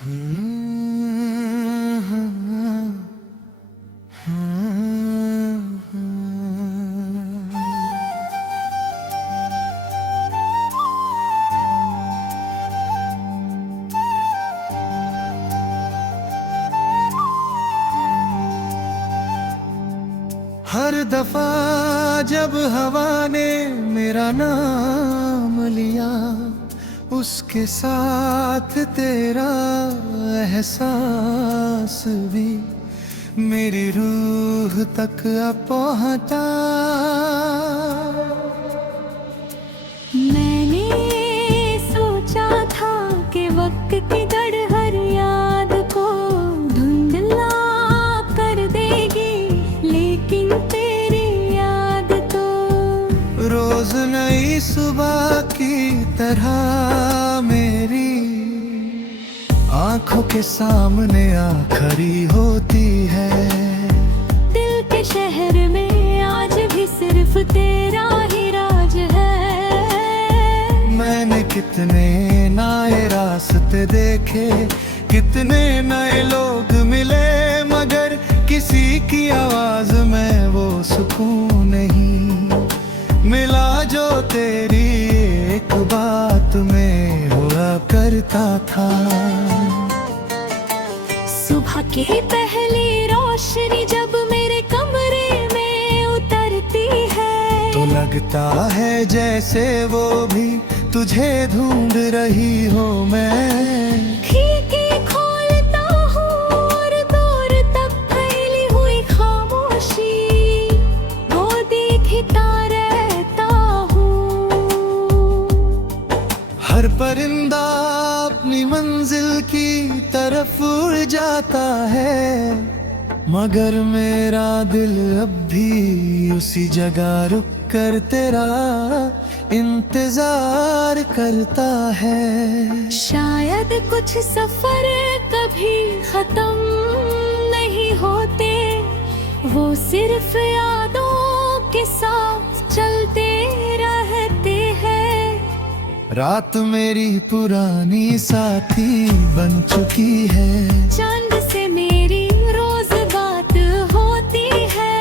हर दफा जब हवा ने मेरा नाम लिया, उसके साथ तेरा एहसास भी मेरी रूह तक आ पहुंचा। मैंने सोचा था कि वक्त की दड़ हर याद को धुंधला कर देगी, लेकिन तेरी याद तो रोज नई सुबह की तरह मेरी आंखों के सामने आ खड़ी होती है। दिल के शहर में आज भी सिर्फ तेरा ही राज है। मैंने कितने नए रास्ते देखे, कितने नए लोग मिले, मगर किसी की आवाज में वो सुकून नहीं मिला जो तेरी एक बात में हुआ करता था। सुबह की पहली रोशनी जब मेरे कमरे में उतरती है, तो लगता है जैसे वो भी तुझे ढूंढ रही हो। मैं खिड़की खोलता हूँ और दूर तक फैली हुई खामोशी वो देखता रहता हूँ। हर परिंदा अपनी मंजिल की तरफ उड़ जाता है, मगर मेरा दिल अब भी उसी जगह रुक कर तेरा इंतजार करता है। शायद कुछ सफर कभी खत्म नहीं होते, वो सिर्फ यादों के साथ चलते रहते हैं। रात मेरी पुरानी साथी बन चुकी है, चांद से मेरी रोज बात होती है।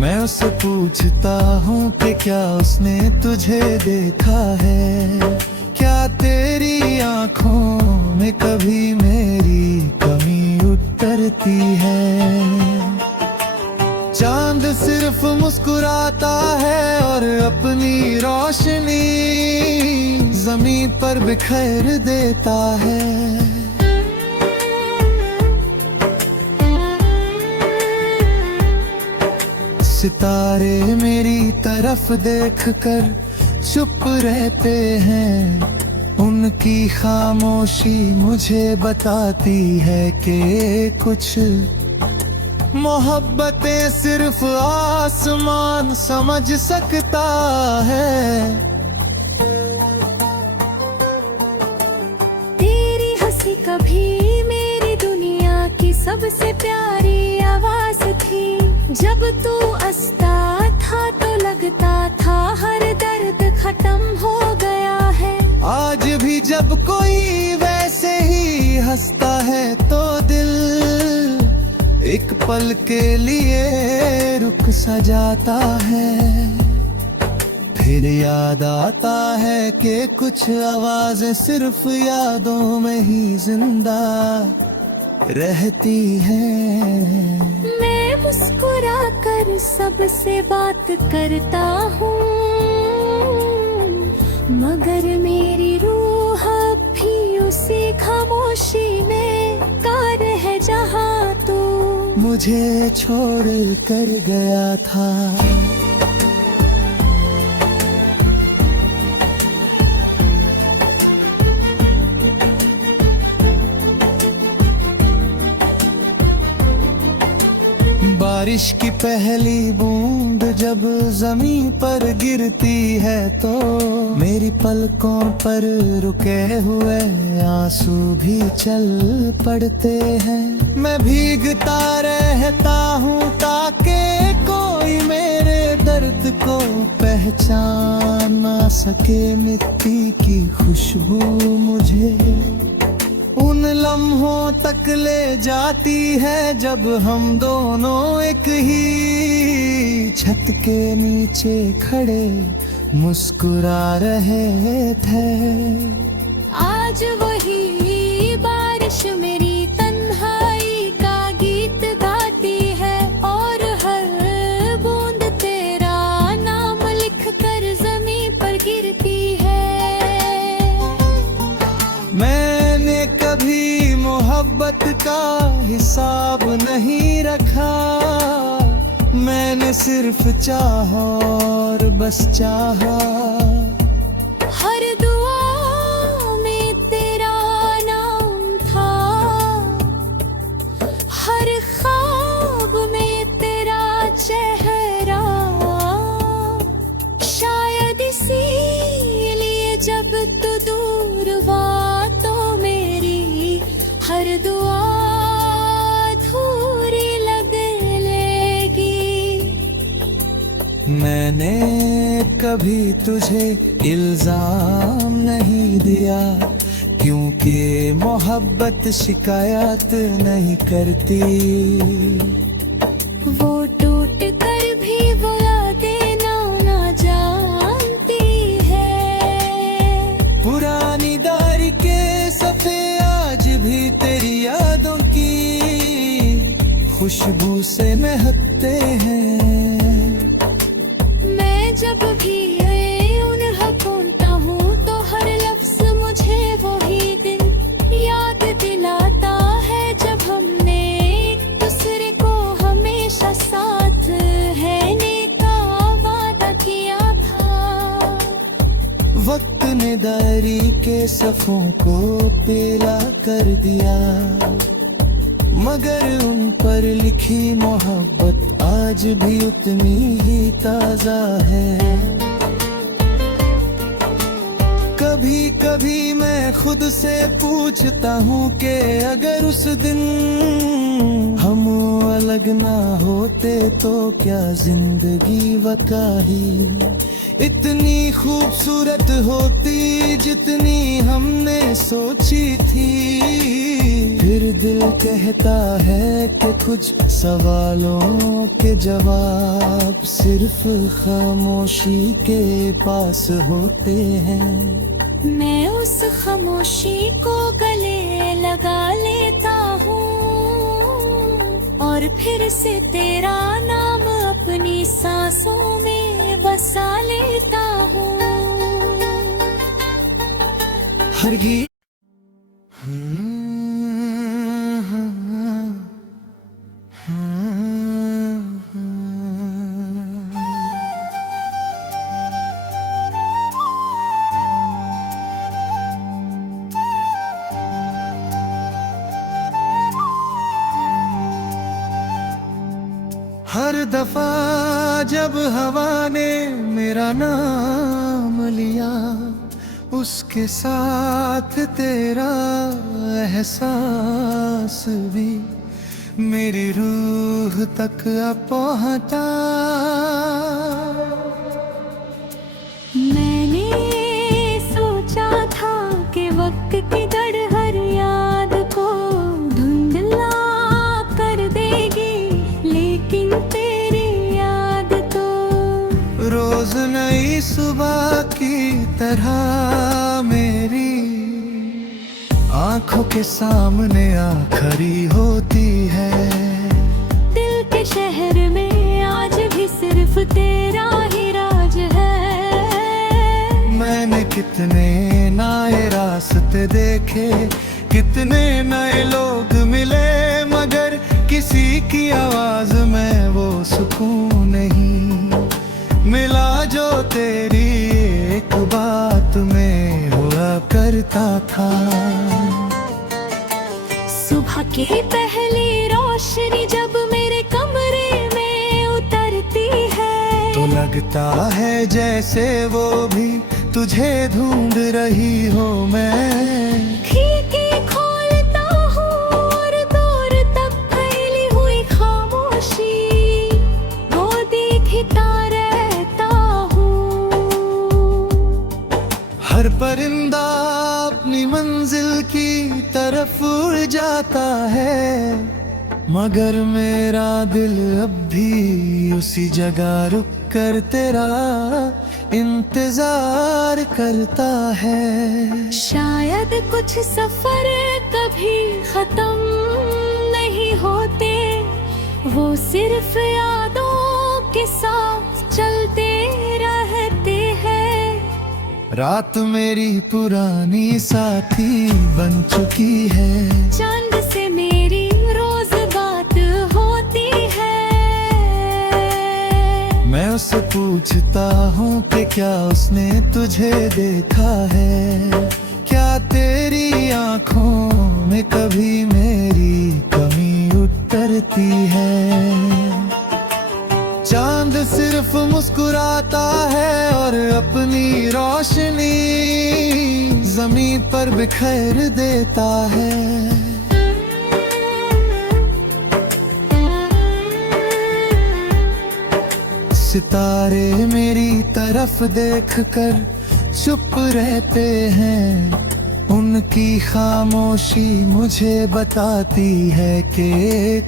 मैं उससे पूछता हूँ कि क्या उसने तुझे देखा है, क्या तेरी आंखों में कभी मेरी कमी उतरती है। चांद सिर्फ मुस्कुराता है और अपनी रोशनी जमीन पर बिखेर देता है। सितारे मेरी तरफ देखकर चुप रहते हैं, उनकी खामोशी मुझे बताती है कि कुछ मोहब्बतें सिर्फ आसमान समझ सकता है। तेरी हंसी कभी मेरी दुनिया की सबसे प्यारी आवाज थी। जब तू हंसता था तो लगता था हर दर्द खत्म हो गया है। आज भी जब कोई वैसे ही हंसता है तो दिल एक पल के लिए रुक सा जाता है। फिर याद आता है कि कुछ आवाजें सिर्फ यादों में ही जिंदा रहती हैं। मैं मुस्कुरा कर सबसे बात करता हूँ, मगर मेरी रूह भी उसी खामोशी में कार है जहाँ तू मुझे छोड़ कर गया था। बारिश की पहली बूंद जब जमीन पर गिरती है तो मेरी पलकों पर रुके हुए आंसू भी चल पड़ते हैं। मैं भीगता रहता हूँ ताकि कोई मेरे दर्द दर्द को पहचान ना सके मिट्टी की खुशबू मुझे उन लम्हों तक ले जाती है जब हम दोनों एक ही छत के नीचे खड़े मुस्कुरा रहे थे। आज वही बारिश मेरी तन्हाई का गीत गाती है और हर बूंद तेरा नाम लिख कर जमीन पर गिरती है। मैंने कभी मोहब्बत का हिसाब नहीं रखा, मैंने सिर्फ चाहा और बस चाहा। हर दुआ में तेरा नाम था, हर ख्वाब में तेरा चेहरा। शायद इसीलिए जब तू दूर हुआ तो मेरी हर दुआ अधूरी लगने लगी। मैंने कभी तुझे इल्जाम नहीं दिया, क्योंकि मोहब्बत शिकायत नहीं करती। वो टूट कर भी वो देना ना जानती है। पुरानी दारी के सफ़े आज भी तेरी यादों की खुशबू से महकते हैं। मैं जब भी उन्हें ढूंढता हूँ तो हर लफ्ज मुझे वही दिन याद दिलाता है जब हमने एक दूसरे को हमेशा साथ रहने का वादा किया था। वक्त ने दारी के सफ़ों को पीला कर दिया, मगर उन पर लिखी मोहब्बत आज भी उतनी ही ताजा है। कभी कभी मैं खुद से पूछता हूँ कि अगर उस दिन हम अलग ना होते तो क्या जिंदगी वकाही इतनी खूबसूरत होती जितनी हमने सोची थी। फिर दिल कहता है कि कुछ सवालों के जवाब सिर्फ खामोशी के पास होते हैं। मैं उस खामोशी को गले लगा लेता हूँ और फिर से तेरा नाम अपनी सांसों में बसा लेता हूँ। हर गीत हर दफा जब हवा ने मेरा नाम लिया उसके साथ तेरा एहसास भी मेरी रूह तक आ पहुंचा। मैंने सोचा था कि वक्त की दड़ हर याद को धुंधला कर देगी, लेकिन तेरी याद तो रोज नई सुबह की तरह मेरी आंखों के सामने आ खड़ी होती है। दिल के शहर में आज भी सिर्फ तेरा ही राज है। मैंने कितने नए रास्ते देखे, कितने नए लोग मिले, मगर किसी की आवाज में वो सुकून नहीं मिला जो तेरी एक बात में हुआ करता था। सुबह की पहली रोशनी जब मेरे कमरे में उतरती है तो लगता है जैसे वो भी तुझे ढूंढ रही हो। मैं खिड़की खोलता हूँ और दूर तक फैली हुई खामोशी वो दिखता रह मंजिल की तरफ उड़ जाता है, मगर मेरा दिल अब भी उसी जगह रुक कर तेरा इंतजार करता है। शायद कुछ सफर कभी खत्म नहीं होते, वो सिर्फ यादों के साथ चलते रहते हैं। रात मेरी पुरानी साथी बन चुकी है, चांद से मेरी रोज बात होती है। मैं उससे पूछता हूँ कि क्या उसने तुझे देखा है, क्या तेरी आंखों में कभी मेरी कमी उतरती है। चांद सिर्फ मुस्कुराता है और अपनी रोशनी जमीन पर बिखेर देता है। सितारे मेरी तरफ देखकर चुप रहते हैं, उनकी खामोशी मुझे बताती है कि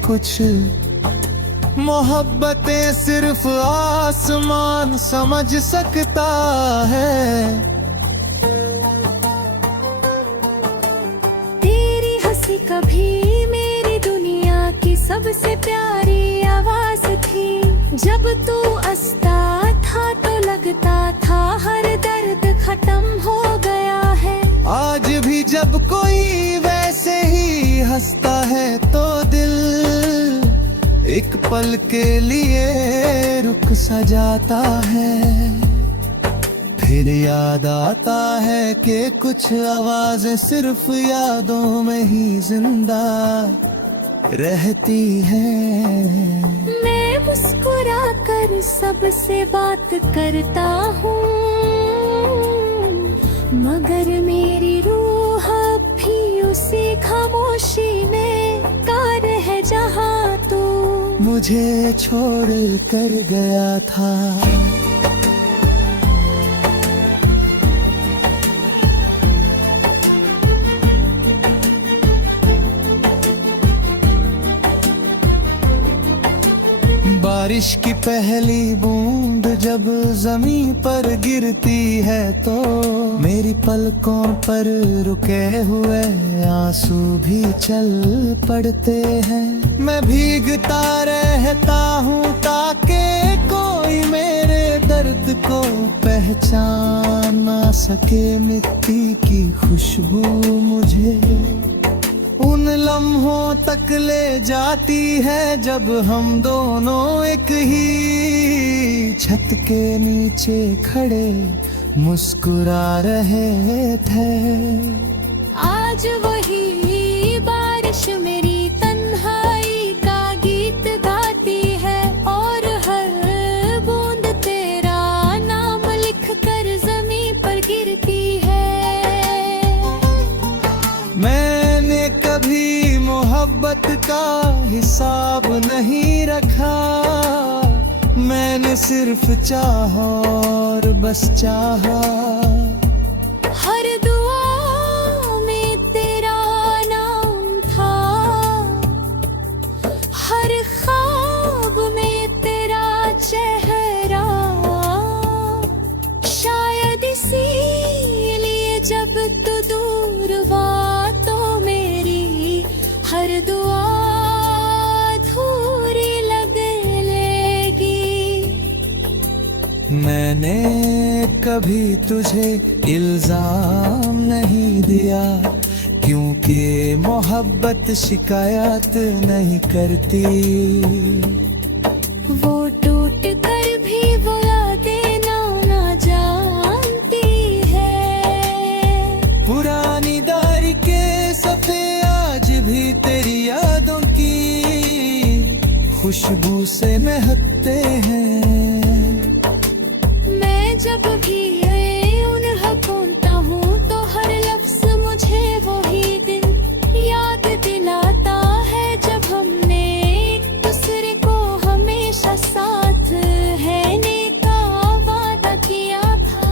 कुछ मोहब्बतें सिर्फ आसमान समझ सकता है। तेरी हंसी कभी मेरी दुनिया की सबसे प्यारी आवाज थी। जब तू हंसता था तो लगता था हर दर्द खत्म हो गया है। आज भी जब कोई वैसे ही हंसता है तो दिल एक पल के लिए रुक सा जाता है। फिर याद आता है कि कुछ आवाजें सिर्फ यादों में ही जिंदा रहती हैं। मैं मुस्कुरा कर सबसे बात करता हूँ, मगर मेरी रूह भी उसी खामोशी में कार है जहाँ तू मुझे छोड़ कर गया था। बारिश की पहली बूंद जब जमीन पर गिरती है तो मेरी पलकों पर रुके हुए आंसू भी चल पड़ते हैं। मैं भीगता रहता हूँ ताकि कोई मेरे दर्द को पहचान ना सके। मिट्टी की खुशबू मुझे उन लम्हों तक ले जाती है जब हम दोनों एक ही छत के नीचे खड़े मुस्कुरा रहे थे। आज वही बारिश मेरी तन्हाई का गीत गाती है और हर बूंद तेरा नाम लिख कर जमीन पर गिरती है। मैंने कभी मोहब्बत का हिसाब नहीं रखा, मैंने सिर्फ चाहा और बस चाहा। हर दुआ में तेरा नाम था, हर ख्वाब में तेरा चेहरा। शायद इसीलिए जब तू दूर हुआ तो मेरी हर दुआ अधूरी लगेगी। मैंने कभी तुझे इल्जाम नहीं दिया, क्योंकि मोहब्बत शिकायत नहीं करती। वो टूट कर भी वो यादें ना जानती है। पुरानी दारी के सफ़े आज भी तेरी यादों की खुशबू से महकते हैं। मैं जब भी उन्हें खोलता हूँ तो हर लफ्ज मुझे वही दिन याद दिलाता है जब हमने एक दूसरे को हमेशा साथ रहने का वादा किया था।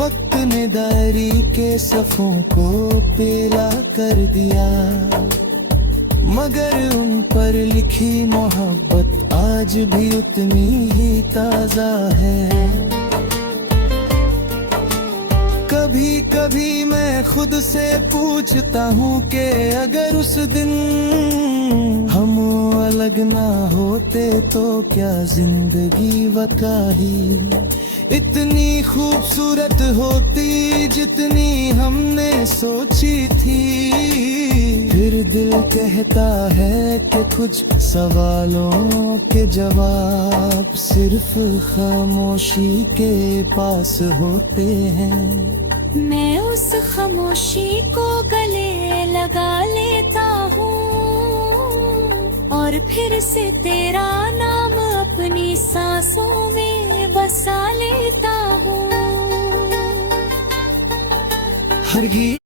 वक्त ने दारी के सफ़ों आंखों को पीला कर दिया, मगर उन पर लिखी मोहब्बत आज भी उतनी ही ताजा है। कभी कभी मैं खुद से पूछता हूँ कि अगर उस दिन हम अलग ना होते तो क्या जिंदगी वकाही इतनी खूबसूरत होती जितनी हमने सोची थी। फिर दिल कहता है कि कुछ सवालों के जवाब सिर्फ खामोशी के पास होते हैं। मैं उस खामोशी को गले लगा लेता हूँ और फिर से तेरा नाम अपनी सांसों में बसा लेता हूँ। हर गीत